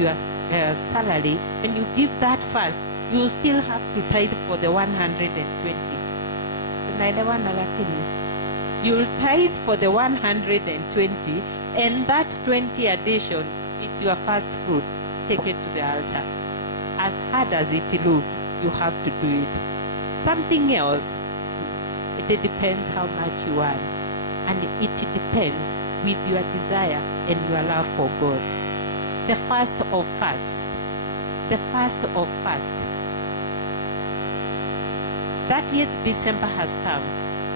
your salary, when you give that first, you still have to tithe for the 120. You'll tithe for the 120, and that 20 addition, it's your first fruit. Take it to the altar. As hard as it looks, you have to do it. Something else, it depends how much you earn, and it depends with your desire and your love for God. The first of fasts. The first of fast. 30th December has come.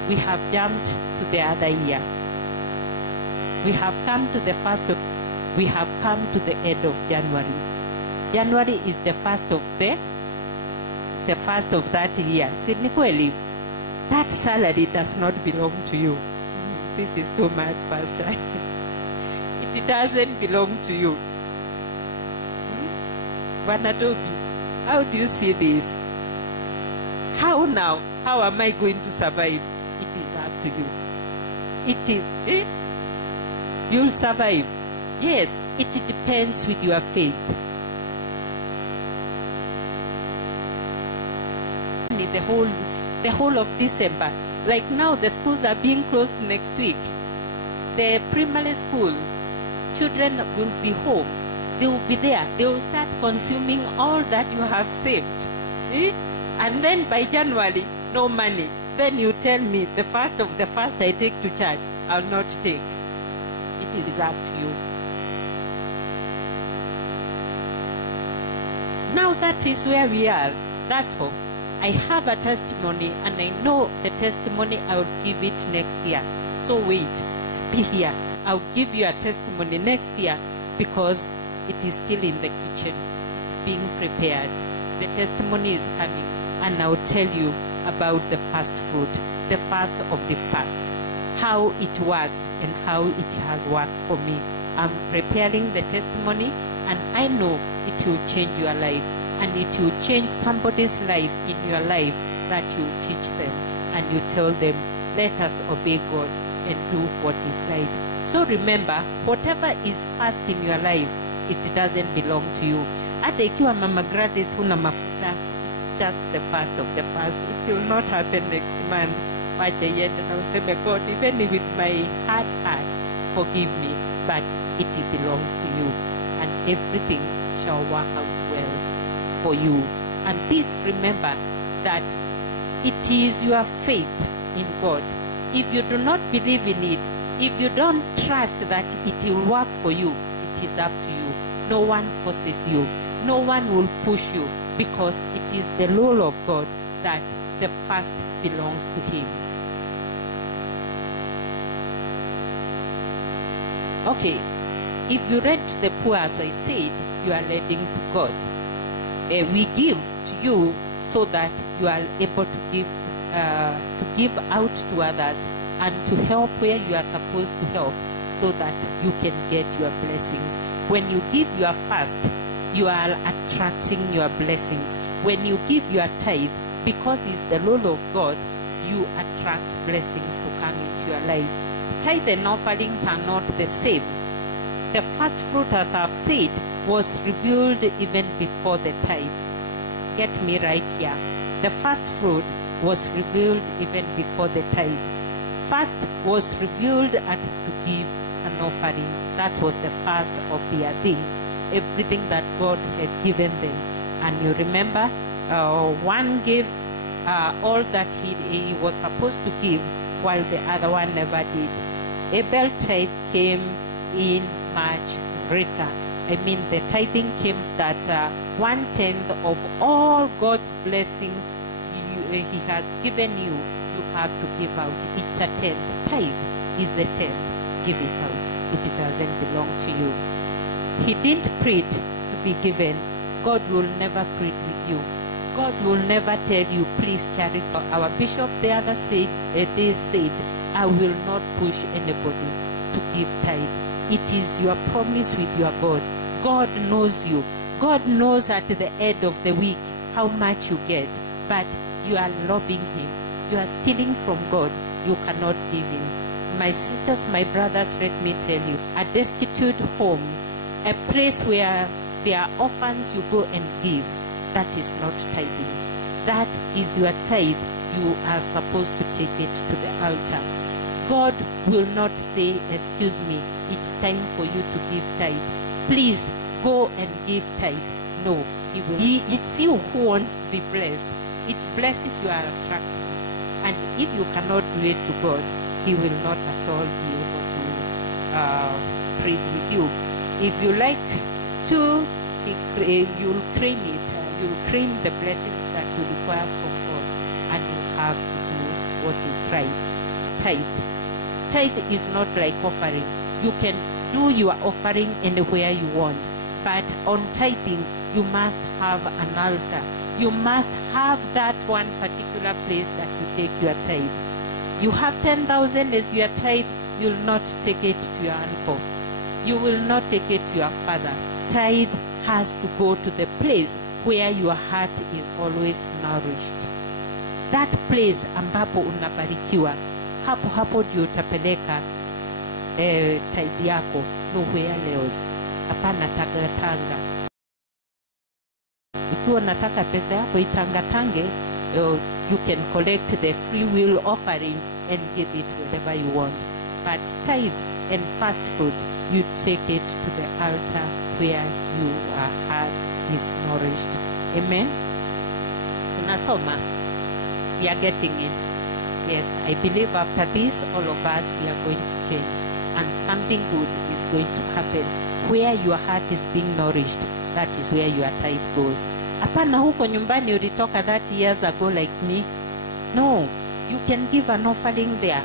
We have jumped to the other year. We have come to the first of, we have come to the end of January. January is the first of that year. Significantly, that salary does not belong to you. This is too much, Pastor. It doesn't belong to you. Wanatobi, how do you see this? How now? How am I going to survive? It is up to you. It is. You'll survive. Yes, it depends with your faith. The whole of December. Like now, the schools are being closed next week. The primary school children will be home. They will be there. They will start consuming all that you have saved. And then by January, no money. Then you tell me the first of the first I take to church, I'll not take. It is up to you. Now that is where we are. That's all. I have a testimony, and I know the testimony I will give it next year. So wait, be here. I'll give you a testimony next year because it is still in the kitchen. It's being prepared. The testimony is coming, and I'll tell you about the first fruit, the first of the fast, how it works and how it has worked for me. I'm preparing the testimony, and I know it will change your life, and it will change somebody's life in your life, that you teach them and you tell them, let us obey God and do what is right. So remember, whatever is first in your life, it doesn't belong to you. Hata ikiwa Mama Gladys huna mafuta, it's just the first of the first. It will not happen next month. Wacha yende na useme, God, even with my hard heart, forgive me, but it belongs to you, and everything shall work out well for you. And please remember that it is your faith in God. If you do not believe in it, if you don't trust that it will work for you, it is up to you. No one forces you. No one will push you, because it is the law of God that the first belongs to Him. Okay, if you rent to the poor, as I said, you are lending to God. We give to you so that you are able to give out to others and to help where you are supposed to help, so that you can get your blessings. When you give your fast, you are attracting your blessings. When you give your tithe, because it's the law of God, you attract blessings to come into your life. Tithe and offerings are not the same. The first fruit, as I've said, was revealed even before the tithe. Get me right here. The first fruit was revealed even before the tithe. First was revealed at to give an offering. That was the first of their things. Everything that God had given them. And you remember, one gave all that he was supposed to give, while the other one never did. Abel tithe came in much greater. I mean, the tithing came that 1/10 of all God's blessings He has given you, you have to give out. It's a 10th. Tithe is a 10th. Give it out. It doesn't belong to you. He didn't plead to be given. God will never plead with you. God will never tell you, please charity. Our bishop the other day said, I will not push anybody to give tithe. It is your promise with your God. God knows you. God knows at the end of the week how much you get, but you are robbing Him. You are stealing from God. You cannot give Him. My sisters, my brothers, let me tell you, a destitute home, a place where there are orphans you go and give. That is not tithing. That is your tithe. You are supposed to take it to the altar. God will not say, excuse me, it's time for you to give tithe. Please go and give tithe. No, He will. It's you who wants to be blessed. It's blessings you are attracting. And if you cannot do it to God, He will not at all be able to trade with you. If you like to, you'll claim it. You'll claim the blessings that you require from God, and you have to do what is right. Tithe. Tithe is not like offering. You can do your offering anywhere you want, but on tithing, you must have an altar. You must have that one particular place that you take your tithe. You have 10,000 as your tithe, you'll not take it to your uncle. You will not take it to your father. Tithe has to go to the place where your heart is always nourished. That place ambapo unabarikiwa, hapo ndio utapeleka tithe yako, nowhere else. Hapana tanga. Ikiwa nataka pesa yako itangatange, you can collect the free will offering and give it wherever you want. But tithe and fast food, you take it to the altar where your heart is nourished. Amen. Unasoma, we are getting it. Yes, I believe after this, all of us, we are going to change, and something good is going to happen. Where your heart is being nourished, that is where your tithe goes. Hapana huko nyumbani ulitoka 30 years ago like me. No, you can give an offering there.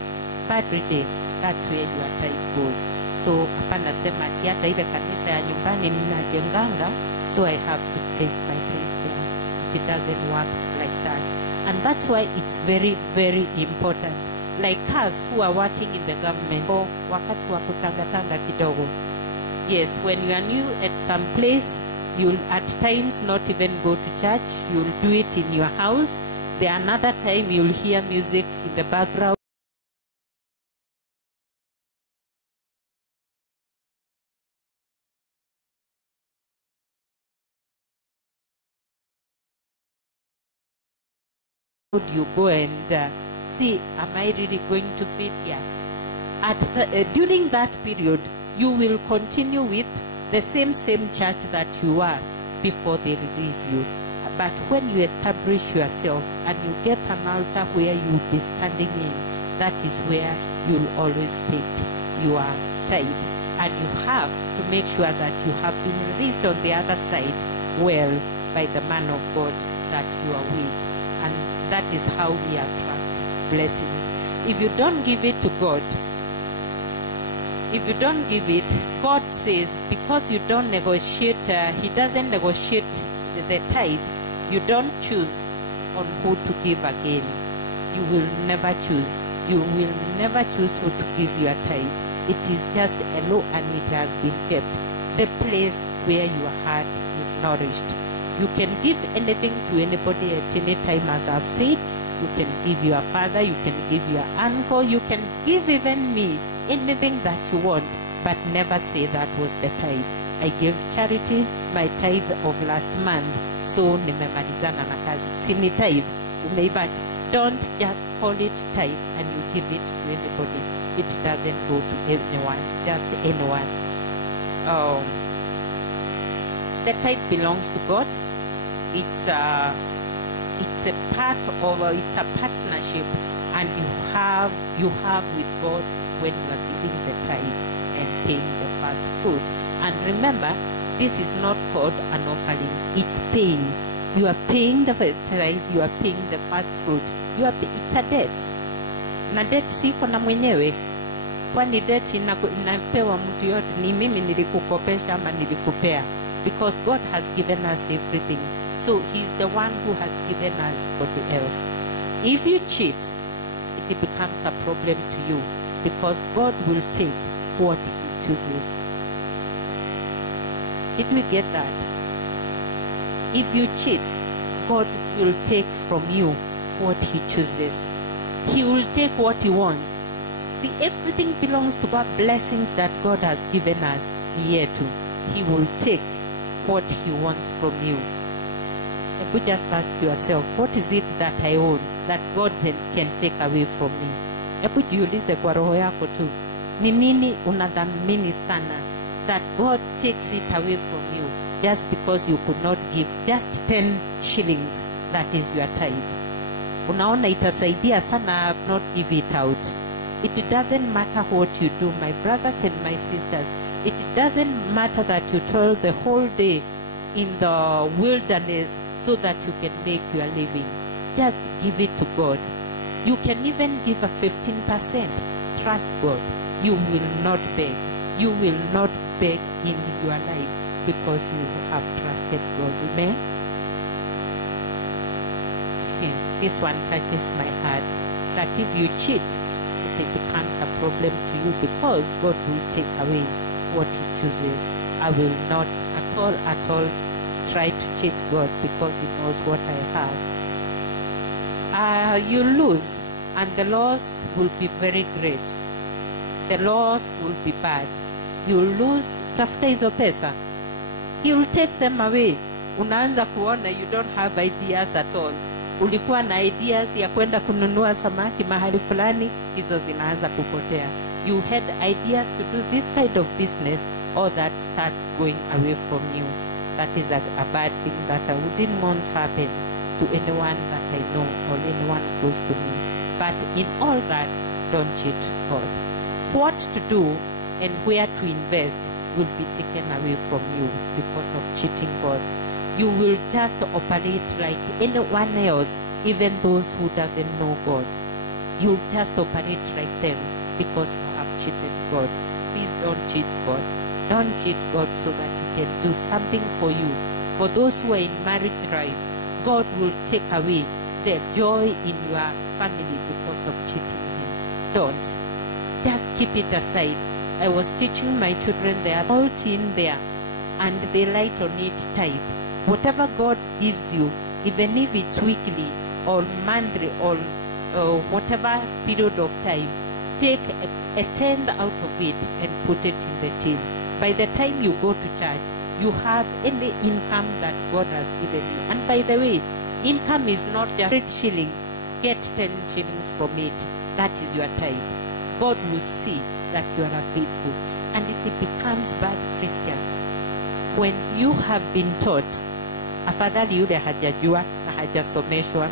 Every day, that's where your tithe goes. So hapana sema hata ile kanisa ya nyumbani ninajenganga, so I have to take my tithe there. It doesn't work like that. And that's why it's very, very important. Like us who are working in the government, or wakati wa kutangatanga kidogo. Yes, when you are new at some place, you'll at times not even go to church. You'll do it in your house. There another time you'll hear music in the background. You go and see, am I really going to fit here? During that period, you will continue with the same church that you were before they release you. But when you establish yourself and you get an altar where you will be standing in, that is where you'll always take your tithe. And you have to make sure that you have been released on the other side well by the man of God that you are with. And that is how we attract blessings. If you don't give it to God, God says, because you don't negotiate, He doesn't negotiate the tithe, you don't choose on who to give again. You will never choose. You will never choose who to give your tithe. It is just a law, and it has been kept. The place where your heart is nourished. You can give anything to anybody at any time, as I've said. You can give your father, you can give your uncle, you can give even me, anything that you want, but never say that was the tithe. I gave charity, my tithe of last month, so nimemalizana na kazi. Sini tithe, umeibaki. Don't just call it tithe and you give it to anybody. It doesn't go to anyone, just anyone. The tithe belongs to God. It's a part of, it's a partnership, and you have with God when you are giving the tithe and paying the first fruit. And remember, this is not called an offering, it's paying. You are paying the tithe, you are paying the first fruit. It's a debt. Na debt siko na mwenyewe. Kwani debt inapewa mtu yote, ni mimi nilikukopesha ama nilikupea. Because God has given us everything. So He's the one who has given us everything else. If you cheat, it becomes a problem to you, because God will take what He chooses. Did we get that? If you cheat, God will take from you what He chooses. He will take what He wants. See, everything belongs to God. Blessings that God has given us here too. He will take what he wants from you. You just ask yourself, what is it that I own that God can take away from me? Hebu jiulize kwa roho yako tu, ni nini unadhamini sana that God takes it away from you just because you could not give just 10 shillings, that is your tithe. Unaona itasaidia sana not give it out. It doesn't matter what you do, my brothers and my sisters. It doesn't matter that you toil the whole day in the wilderness so that you can make your living. Just give it to God. You can even give a 15%. Trust God. You will not beg. You will not beg in your life because you have trusted God. Amen? This one touches my heart, that if you cheat, it becomes a problem to you because God will take away what he chooses. I will not at all try to cheat God because he knows what I have. You lose, and the loss will be very great. The loss will be bad. You lose, tafuta hizo pesa. He will take them away. Unaanza kuona you don't have ideas at all. Ulikuwa na ideas ya kwenda kununua samaki mahali fulani, hizo zinaanza kupotea. You had ideas to do this kind of business, all that starts going away from you. That is a bad thing that I wouldn't want to happen to anyone that I know or anyone close to me. But in all that, don't cheat God. What to do and where to invest will be taken away from you because of cheating God. You will just operate like anyone else, even those who doesn't know God. You'll just operate like them because you have cheated God. Please don't cheat God. Don't cheat God so that he can do something for you. For those who are in marriage life, God will take away the joy in your family because of cheating him. Don't. Just keep it aside. I was teaching my children, they are all in there and they light on it type. Whatever God gives you, even if it's weekly or monthly or whatever period of time, take a tenth out of it and put it in the tin. By the time you go to church, you have any income that God has given you. And by the way, income is not just 8 shillings. Get 10 shillings from it. That is your tithe. God will see that you are faithful. And it becomes bad Christians. When you have been taught, afadhali yule hajajua na hajasomeshwa,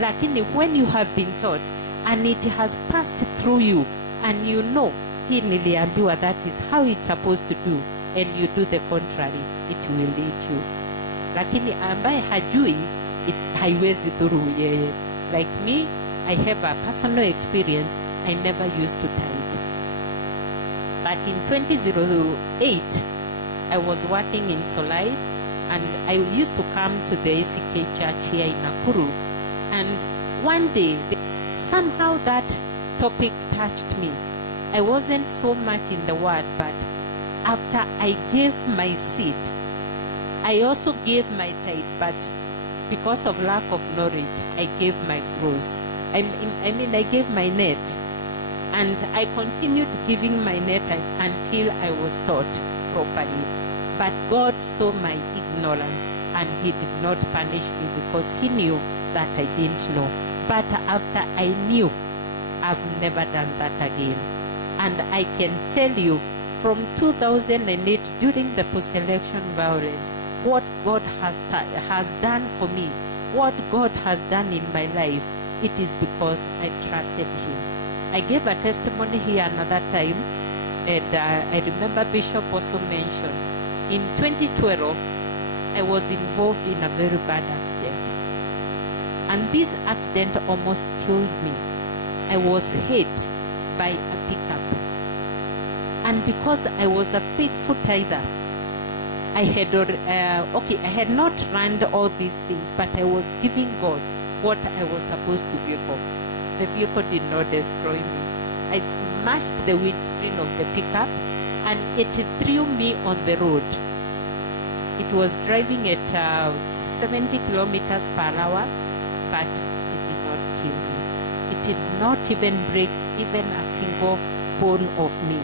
lakini when you have been taught and it has passed through you and you know hii niliambiwa that is how it's supposed to do and you do the contrary, it will lead you. Lakini ambaye hajui, haiwezi dhuru yeye. Like me, I have a personal experience. I never used to tithe. But in 2008, I was working in Solai, and I used to come to the ACK church here in Nakuru. And one day, somehow that topic touched me. I wasn't so much in the word, but after I gave my seed, I also gave my tithe, but because of lack of knowledge, I gave my gross. I gave my net. And I continued giving my net until I was taught properly. But God saw my ignorance and he did not punish me because he knew that I didn't know. But after I knew, I've never done that again. And I can tell you, from 2008, during the post-election violence, what God has done for me, what God has done in my life, it is because I trusted him. I gave a testimony here another time, and I remember Bishop also mentioned, in 2012, I was involved in a very bad accident. And this accident almost killed me. I was hit by a pickup. And because I was a faithful tither, I had not run all these things, but I was giving God what I was supposed to give up. The vehicle did not destroy me. I smashed the windscreen of the pickup and it threw me on the road. It was driving at 70 kilometers per hour, but it did not kill me. It did not even break even a single bone of me.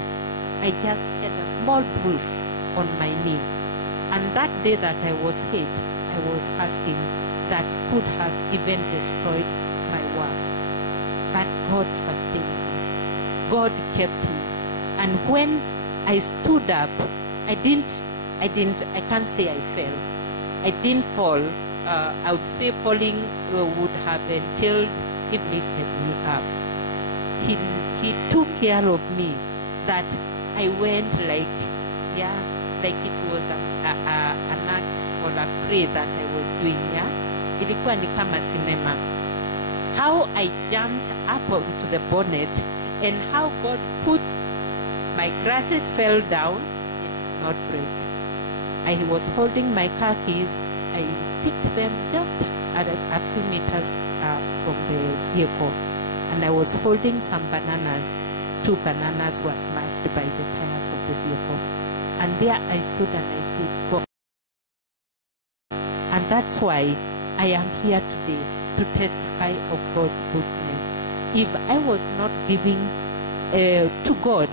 I just had a small bruise on my knee. And that day that I was hit, I was fasting that could have even destroyed my work. But God sustained me. God kept me. And when I stood up, I can't say I fell. I didn't fall. I would say falling would have entailed He lifted me up. He took care of me, that I went like it was an act or a play that I was doing, Ilikuwa ni kama cinema. How I jumped up onto the bonnet and how God put my glasses fell down, it did not break. I was holding my car keys. I picked them just at a few meters from the vehicle, and I was holding some bananas. 2 bananas were smashed by the tires of the vehicle. And there I stood and I said, God. And that's why I am here today to testify of God's goodness. If I was not giving to God,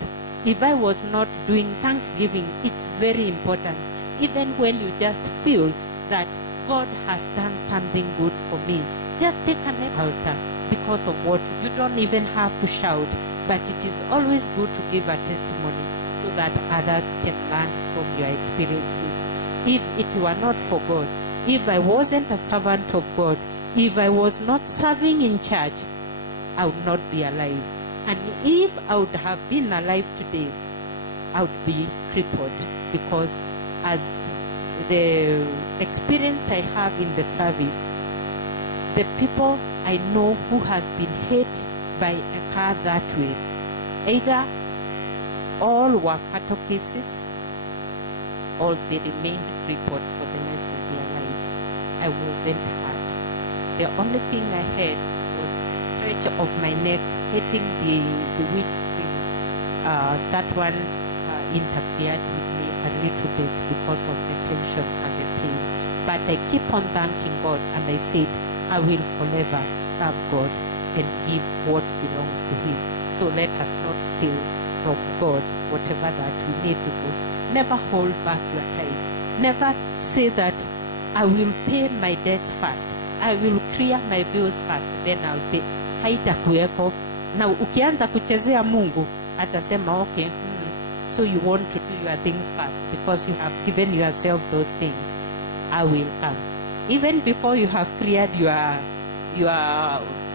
if I was not doing thanksgiving, it's very important. Even when you just feel that God has done something good for me, just take an altar because of what you don't even have to shout, but it is always good to give a testimony so that others can learn from your experiences. If it were not for God, if I wasn't a servant of God, if I was not serving in church, I would not be alive. And if I would have been alive today, I would be crippled, because as the experience I have in the service, the people I know who has been hit by a car that way, either all were fatal cases or they remained crippled for the rest of their lives. I wasn't hurt. The only thing I had was the stretch of my neck hitting the windscreen. That one interfered with me a little bit because of the tension and the pain. But I keep on thanking God, and I said, I will forever serve God and give what belongs to Him. So let us not steal from God whatever that we need to do. Never hold back your tithe. Never say that I will pay my debts first. I will clear my bills first, then I'll pay. Haitakuweko. Na ukianza kuchezea Mungu, atasema okay, so you want to do your things first because you have given yourself those things. I will come. Even before you have cleared your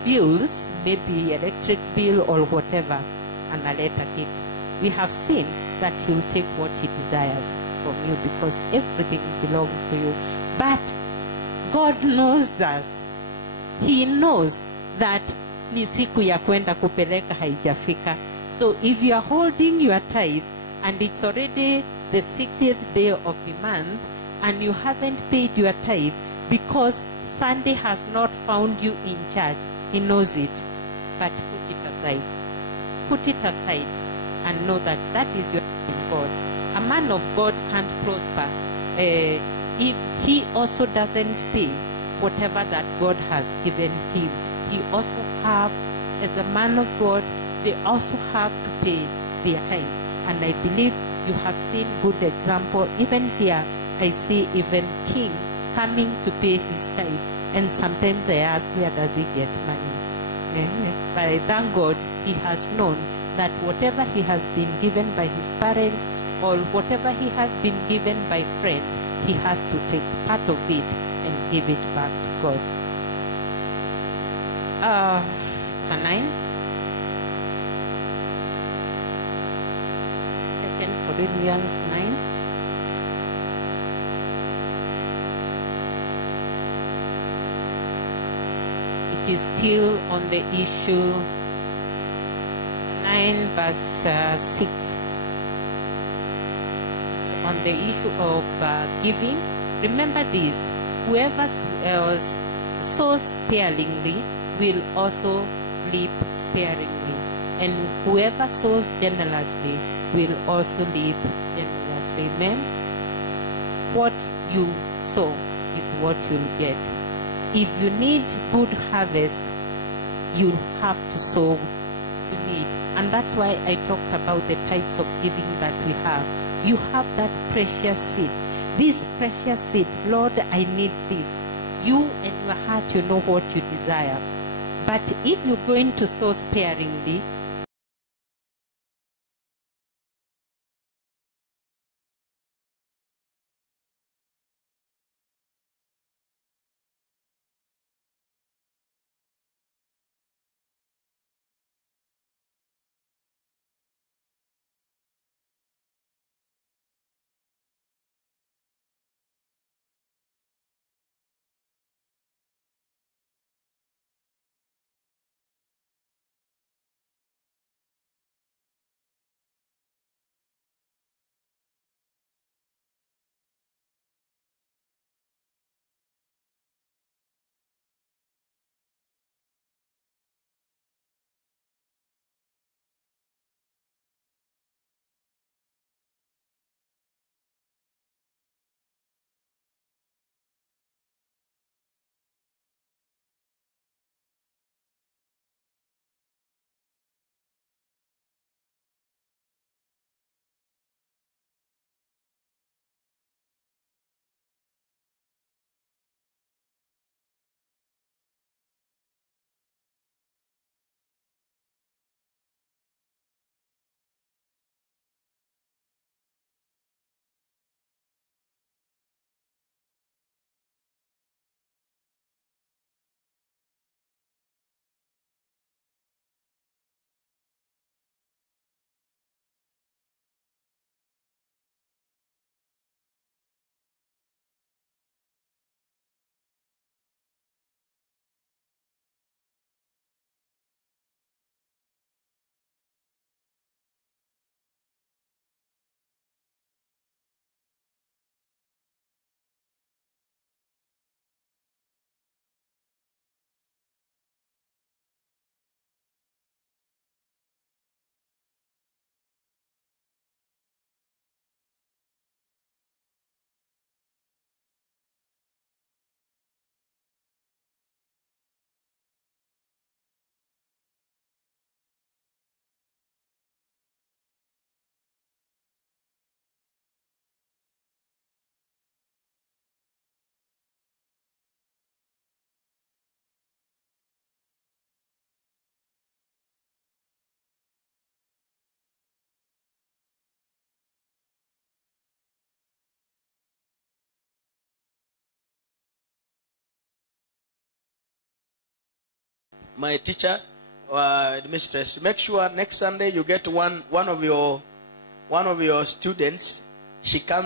bills, maybe electric bill or whatever, and a later gift. We have seen that He will take what He desires from you because everything belongs to you. But God knows us. He knows that ni siku ya kwenda kupeleka haijafika. So if you are holding your tithe and it's already the 60th day of the month and you haven't paid your tithe because Sunday has not found you in church, He knows it. But put it aside. Put it aside and know that that is your God. A man of God can't prosper if he also doesn't pay whatever that God has given him. He also have, as a man of God, they also have to pay their tithe. And I believe you have seen good example. Even here, I see even King coming to pay his tithe. And sometimes I ask, where does he get money? But I thank God he has known that whatever he has been given by his parents or whatever he has been given by friends, he has to take part of it and give it back to God. 9. 2 Corinthians 9. It is still on the issue 9 verse 6. It's on the issue of giving. Remember this, whoever sows sparingly will also reap sparingly, and whoever sows generously will also reap generously. Amen. What you sow is what you'll get. If you need good harvest, you have to sow you need. And that's why I talked about the types of giving that we have. You have that precious seed. this precious seed. Lord, I need this. You and your heart, you know what you desire. But if you're going to sow sparingly, my teacher, mistress, make sure next Sunday you get one of your students. She comes.